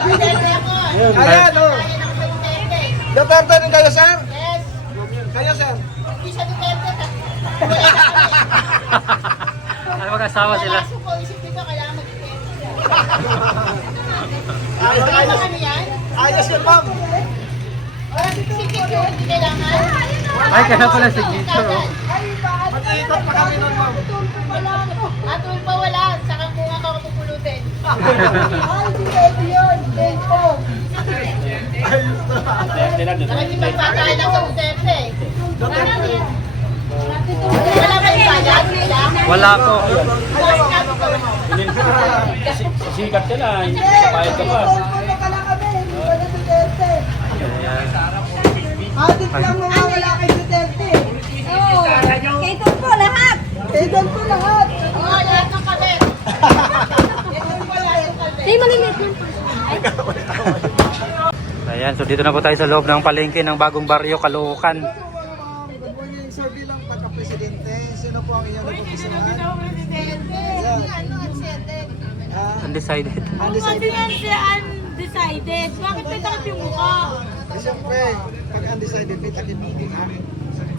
Ayan, oh. Duterte din kayo, sir? Yes. Kayo, sir? Hindi siya Duterte. Ano mag-asawa sila? Kaso ko, isip dito, kailangan mag-Duterte. Ayos, Ano ayos. kami yan? Ayos yun, ma'am. Sige, hindi kailangan. Ay, kaya pala si Gito. Mag-iikot pa kami nun, ma'am. Atul pa wala. Saka kung ako pupulutin. Ayos na. Nakikipagpatay lang sa Duterte. Wala ba yung bayad? Wala po. Sikat ka na, hindi ka payag ka pa. Ayan. Adik lang mawawala kay Duterte. Oo. Kay Don po lahat. Eh, doon po lahat. Oo, lahat ng kabit. Di maliliit lang. Ayan, so dito na po tayo sa loob ng palengke ng bagong baryo, Caloocan. Good morning, sir. Bilang pagka-presidente, sino po ang inyong nagugustuhan? Undecided. Undecided. yan siya undecided. Bakit may takip yung mukha? Siyempre, pag undecided, may takip ang mukha.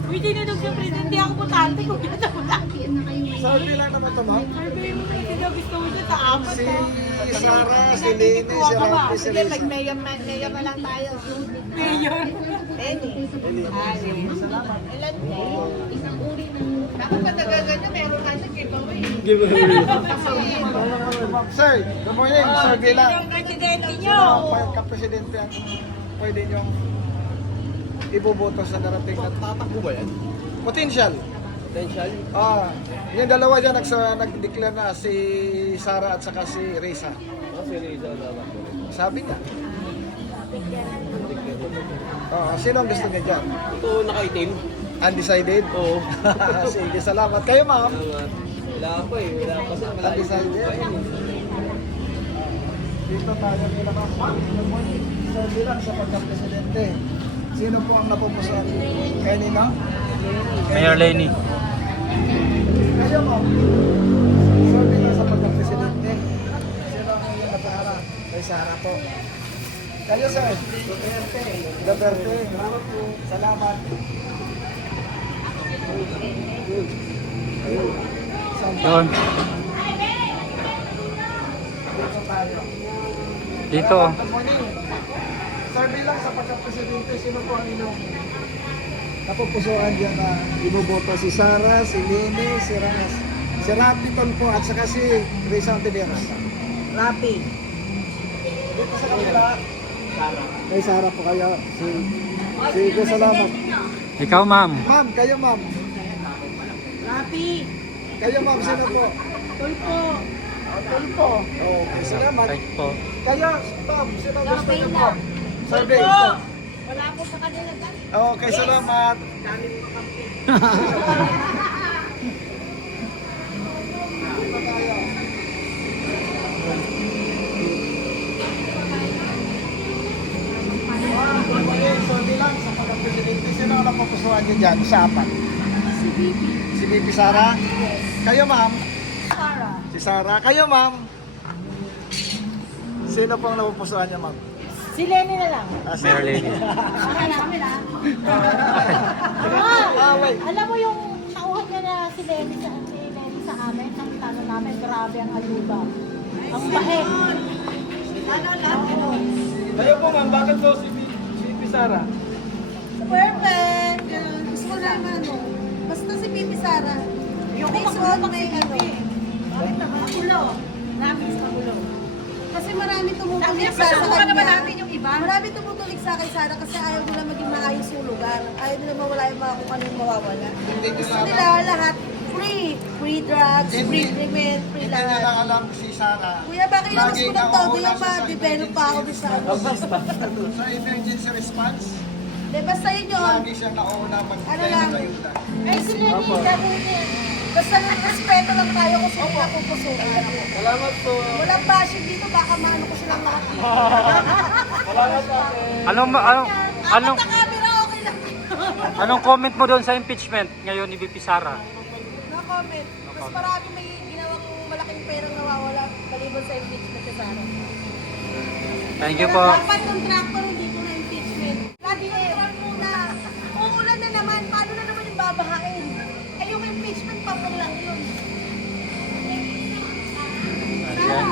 Uy, tinunod yung presidente ako putante kung yan ako lang. Survey lang naman ito, ma'am. Sabi mo, hindi daw gusto mo siya sa apat. Si Sarah, si Lene, si Rafi, si Risa. Mayor na lang tayo. Mayor. Ilan po? Isang uri ng... Ako patagagan na meron natin giveaway. Sir, good morning. Survey lang. Yung presidente Sino nyo. ang pagka-presidente ang pwede niyong iboboto sa darating na tatakbo ba yan? Potential. Potential? Yung dalawa dyan nag-declare na si Sarah at saka si Risa. Sabi niya. Sino ang gusto niya dyan? Ito nakaitim. Undecided? Oo. Sige, salamat. Kayo, ma'am? Wala pa eh. Wala pa sa malayo. Undecided? Dito tayo nila, ma'am. Good morning. So, bilang sa pagka-presidente, sino po ang napupusuan? Kaya nino? Mayor Lenny. Kayo, ma'am. So, bilang sa pagka-presidente, sino ang inyong napahara? Kay Sarah po. Kayo, sir? Duterte. Duterte. Salamat. Doon. Dito tayo. Dito. Good morning. Sir, bilang sa pagka-presidente, sino po ang inyong napupusuan dyan na iboboto? Si Sarah, si Lene, si Ras, si Rapiton po, at saka si Risa Ontiveros. Rapi. Dito sa kanila. Kay Sarah po kayo. Sige, salamat. Ikaw, ma'am. Ma'am, kayo ma'am. Rapi. Kayo ma'am, sino po? Tulpo. Tulpo. Okay, salamat. Kahit po. Kayo, ma'am, sino gusto niyo po? lang. Survey po. Wala po sa kanila. Okay, salamat. So, bilang sa pagka-presidente, sino ang napupusuan niyo dyan sa apat? Si Bibi. Si Bibi Sara? Kayo, ma'am? Sarah. Si Sarah. Kayo, ma'am? Sino po ang napupusuan niyo, ma'am? Si Lenny na lang. Si Mayor Lenny. Baka namin ah. wait. Alam mo yung nauhan niya na si Lenny sa amin, ang tanong namin, grabe ang aluba. Ang bait. Kayo po, ma'am. Bakit po si Bibi Sara? Perfect. Gusto ko naman ano. Basta si Bibi Sara. Yung isuot may ano. Bakit naman? Magulo. Nakis magulo. Kasi marami tumutulik sa Subukan naman kanya. natin yung iba. Marami tumutulik sa kay Sara kasi ayaw nila maging maayos yung lugar. Ayaw nila mawala yung mga kung ano yung mawawala. Hindi Gusto nila nila lahat free. Free drugs, free treatment, free Hindi nila lahat. alam si Sara. Kuya, bakit ilabas Lagi ko ng todo nauuna yung siya sa ma-develop pa ako din sa ano? Sa emergency response, Di, basta yun yun. lagi siyang nauna Ano mag-try lang? na ayuda. Eh, si Lenny, basta respeto lang tayo kung sino na pupusukan. Salamat po. Walang bashing dito, baka maano ko silang lahat. Anong Sa camera, okay lang. anong comment mo doon sa impeachment ngayon ni VP Sara? No comment. Mas marami may ginawang malaking perang nawawala maliban sa impeachment sa Sara. Thank you po. Dapat contractor, hindi ko na impeachment. Lagi ewan muna. Uulan na naman, paano na naman yung babahain? Eh yung impeachment, papel lang yun. Ayan.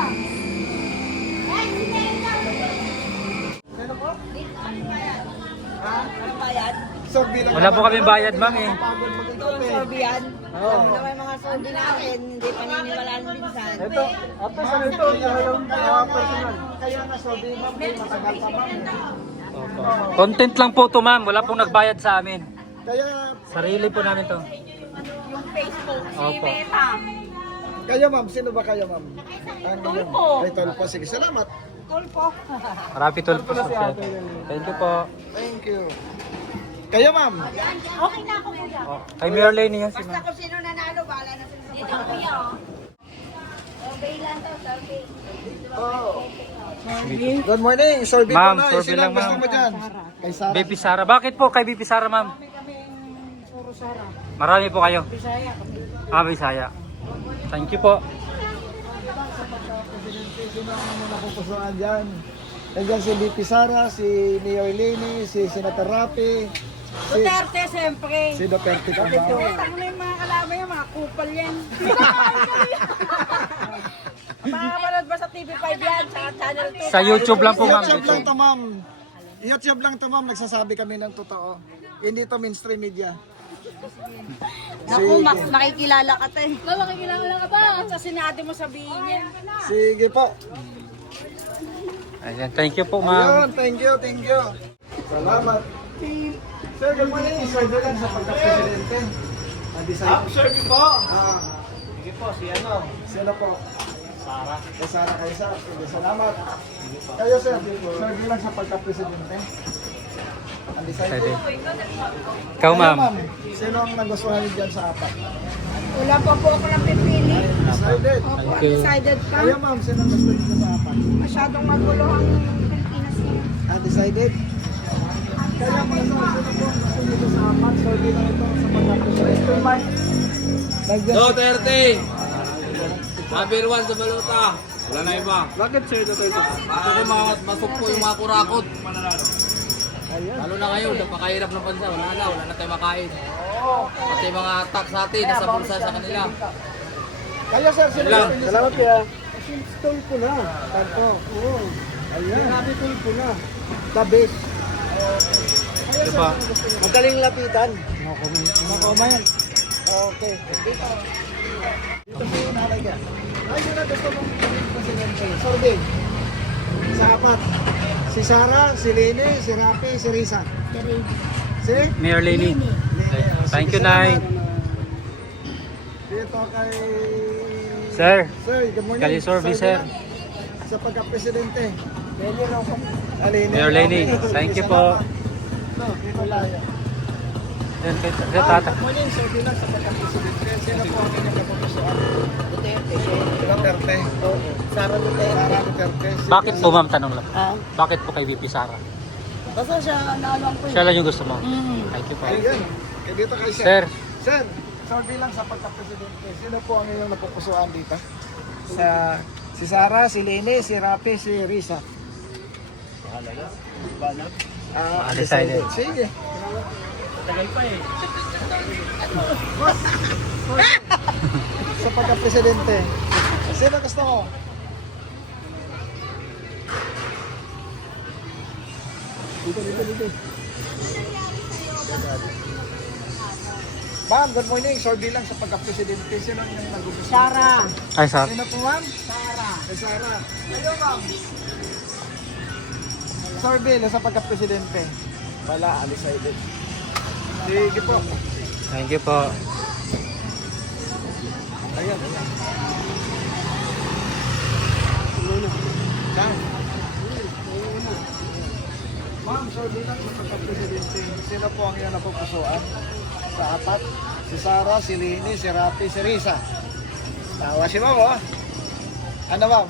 Ano po? Ha? Sorbi lang Wala po naman. kami bayad, ma'am eh. Pagod mag-ikot eh. Sorbian. Oo. May mga sorbi namin, hindi paniniwalaan minsan. Ito, sa ito, kaya personal. Kaya na sorbi, ma'am, matagal pa ma'am. Opo. Content lang po to, ma'am. Wala pong nagbayad sa amin. Kaya, Sarili po namin to. Yung Facebook, si Opo. Meta. kayo ma'am, sino ba kayo ma'am? Tulpo. Ay, Tulpo. Sige, salamat. Tulpo. Marami tulpo sa Thank you po. Thank you. Kayo ma'am? Okay na ako kuya. Oh, kay Mayor Lane yan si Basta ma'am. kung sino nanalo, bahala na sila. Dito kuya. Survey lang to, survey. Good morning. Sorbi Ma'am, po na. sorbi Sino lang, ang gusto ma'am. mo dyan? Kay Sarah. BP Sara. Bakit po kay BP Sara, ma'am? Marami po kayo. Bisaya. Thank you po. Sino ang napupusuan dyan? Nandiyan si BP Sara, si Mayor Leni, si Senator Rapi, si Duterte, siyempre. Duterte ka ba? Ano na yung mga kalaban yan, mga kupal yan. Makakapanood ba sa TV5 yan, sa Channel 2? Sa YouTube lang po, ma'am. YouTube lang to, ma'am. YouTube lang to, ma'am. Nagsasabi kami ng totoo. Hindi to mainstream media. Naku, Sige. makikilala ka tayo. Makikilala ka ba? Sa Senado mo sabihin yan. Sige po. Ayan, thank you po, ma'am. Ayun, thank you, thank you. Salamat. Sir, good morning. Sir, lang sa pagka-presidente. Sir, po. Sige po, si ano? Sino po? Sara. Kay Sara, kay Sara. Sige, salamat. Kayo, sir. Sir, bilang sa pagka-presidente. Undecided. Ikaw, ma'am. Sino ang nagustuhan niyo dyan sa apat? Wala pa po ako nang pipili. Undecided. Thank you. Decided pa. Kayo, ma'am, sino ang gusto niyo sa apat? Masyadong magulo ang Pilipinas ngayon. Undecided. Kaya mga sir, sino po ang gusto niyo sa apat? So, bilang ito sa pagka-presidente. Mark. Duterte! Number 1 sa baluta. Wala na iba. Bakit sir Duterte? Ito ko mga masukpo yung mga kurakot. Ayan. Lalo na ngayon, napakahirap ng bansa. Wala na tayo makain. Pati mga tax natin, nasa bulsa sa kanila. Kaya sir, sino Lang. gusto niyo? Salamat kuya. Tulpo na. Tanto. Oo. Ayan. Grabe tulpo na. The best. Ito pa. Madaling lapitan. No comment. No comment. Okay. Dito po yung nanay ka. Ay, yun na gusto mong presidente. Sorbe. Sa apat. Si Sara, si Lene, si Rapi, si Risa. Si? Mayor Lane. Thank you, Nay. Dito kay... Sir. Sir, good morning. Kali Sorbe, sir. Bilang sa pagka-presidente. Lene. Mayor Lene, thank you po. No, Himalaya. Yan, kay tata. Good morning, sir. Bilang sa pagka-presidente. Sino po ang inyong kapupusuan? Duterte. Oo. Sara Duterte. Bakit po, ma'am, tanong lang? Bakit po kay BP Sara? Basta siya, naalong ko Siya lang yung gusto mo. Thank you po. Ayun. Kaya dito kay sir. Sir, Sir, bilang sa pagka-presidente, sino po ang inyong napupusuan dito? Si Sara, si Lene, si Rapi, si Risa. Undecided. Sige. Tagal pa eh. Sa pagka-presidente, sino gusto mo? Dito. Ma'am, good morning. Sir, bilang sa pagka-presidente, sino yung nagugustuhan? Sara. ay, sir. Sino po, ma'am? Sara. Sara. Kayo, ma'am. Sir, bilang sa pagka-presidente. Wala, undecided. Sige po. Thank you po. Ayan. Saan? Ma'am, sir, bilang sa pagka-presidente, sino po ang iyong napupusuan? Sa apat? Si Sara, si Lini, si Rapi, si Risa. Tawa si ma'am, oh. Ano, ma'am?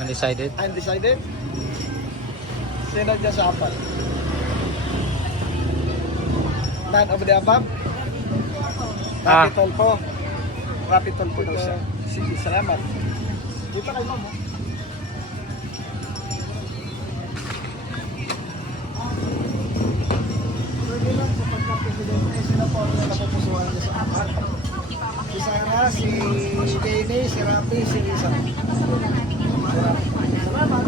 Undecided. Undecided? Sino dyan sa apat? None of the above? Rapi Tulpo. Rapi Tulpo daw siya. Sige, salamat. Dito kayo, ma'am. si Lenny, si Rafi, si Lisa. Salamat.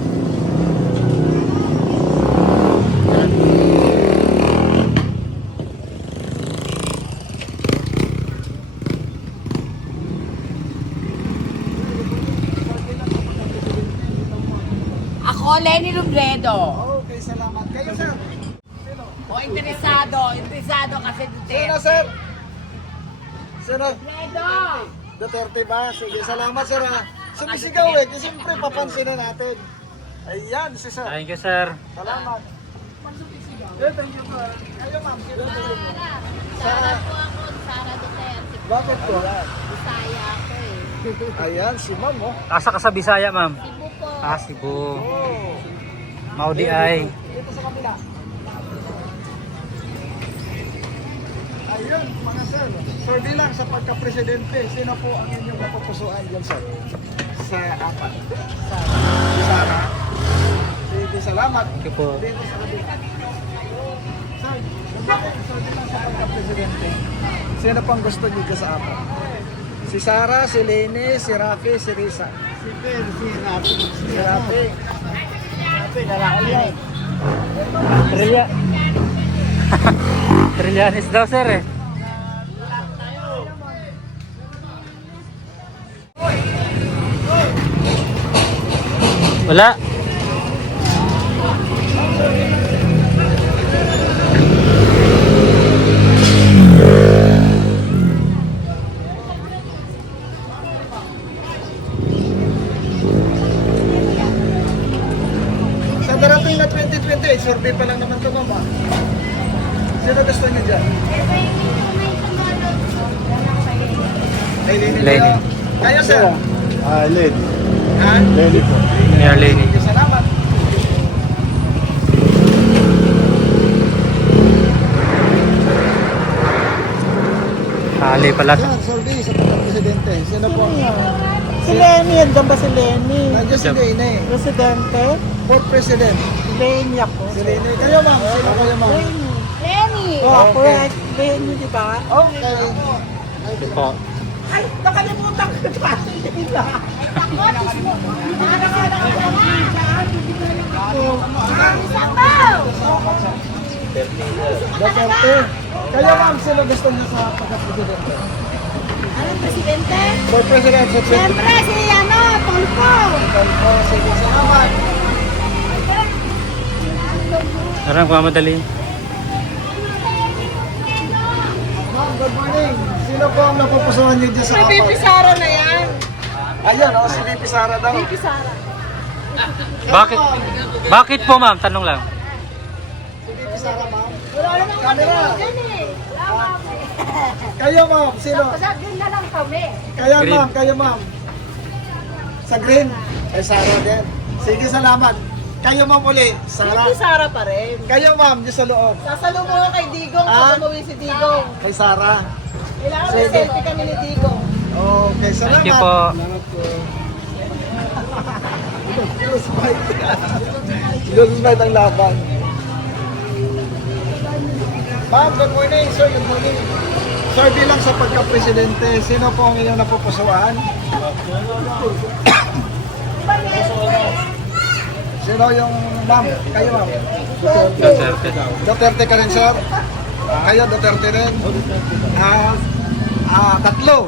Ako, Lenny Robredo. Okay, salamat. Kayo, sir. O, interesado kasi Sino, sir? Sino? Robredo! Duterte ba? Sige, salamat, sir. Ha? Sumisigaw eh. Kasi siyempre papansinin natin. Ayan, si sir. Thank you, sir. Salamat. Thank you, sir. Kayo, ma'am. Sino ba yun? Sara. Po ako, Sara Duterte. Bakit po? Bisaya ako eh. Ayan, si ma'am, oh. Asa ka sa Bisaya, ma'am? Cebu po. Ah, Cebu. Oh. Maudi ay. Dito sa kabila. Ayun, mga sir. Sir, bilang sa pagka-presidente, sino po ang inyong napupusuan dyan, sir? Sa apat. Si Sara. Sige, salamat. Thank you po. Dito sa kabila. Sir, sir, bilang sa pagka-presidente, sino pang gusto niyo dyan sa apat? Si Sara, si Lenny, si Rafi, si Risa. Si Rafi. Si Rafi. Trilya. Trilyanis daw, sir eh. Wala. Sa darating na 2028, survey pa lang naman ito, ma'am. ah. Sino gusto niyo dyan? Kay Lenny. Lenny. Kayo, sir? Lenny. Ha? Lenny po. Mayor Lenny. Sige, salamat. Hali pala. Yan, survey sa pagka-presidente. Sino po? Si Lenny, andyan ba si Lenny? Nandiyan si Lenny. Presidente? Fourth president. Lenny ako. Si Lenny. Kayo, ma'am. Sino kayo, ma'am? Lenny! Oh, Okay. correct. Lenny, di ba? Okay. Ito po. Ay, nakalimutan ko pa. Nila. Duterte. Kayo, ma'am. Sino gusto niyo sa pagka-presidente? Ano, presidente? Fourth president. Sa Siyempre, si Tulfo! Sige, salamat. Parang mamadali. Ma'am, good morning. Sino po ang napupusuan niyo dyan sa Si Bibi apat? Sara na yan. Ayan, oh, si Bibi Sara daw. Bibi Sara. Bakit? Bakit po, ma'am? Tanong lang. Si Bibi Sara, ma'am. Wala namang Camera. dyan eh. Wala kami. Kayo, ma'am. Sino? Doon na lang kami. Kayo, Green. ma'am. Kayo, ma'am. Sa green. Ay, Sara din. Sige, salamat. Kayo, ma'am, uli. Sara. Bibi Sara pa rin. Kayo, ma'am, dyan sa loob. Sasalubungan kay Digong Ah? pag umuwi si Digong. Kay Sara. Kailangan may selfie kami ni Digong. Okay, salamat. Thank you po. Close fight. Close fight ang laban. Ma'am, good morning. Sir, good morning. Sir, bilang sa pagka-presidente, sino po ang inyong napupusuan? Sino yung ma'am? Kayo, ma'am? Duterte. Duterte ka rin, sir? Kayo, Duterte rin? Tatlo.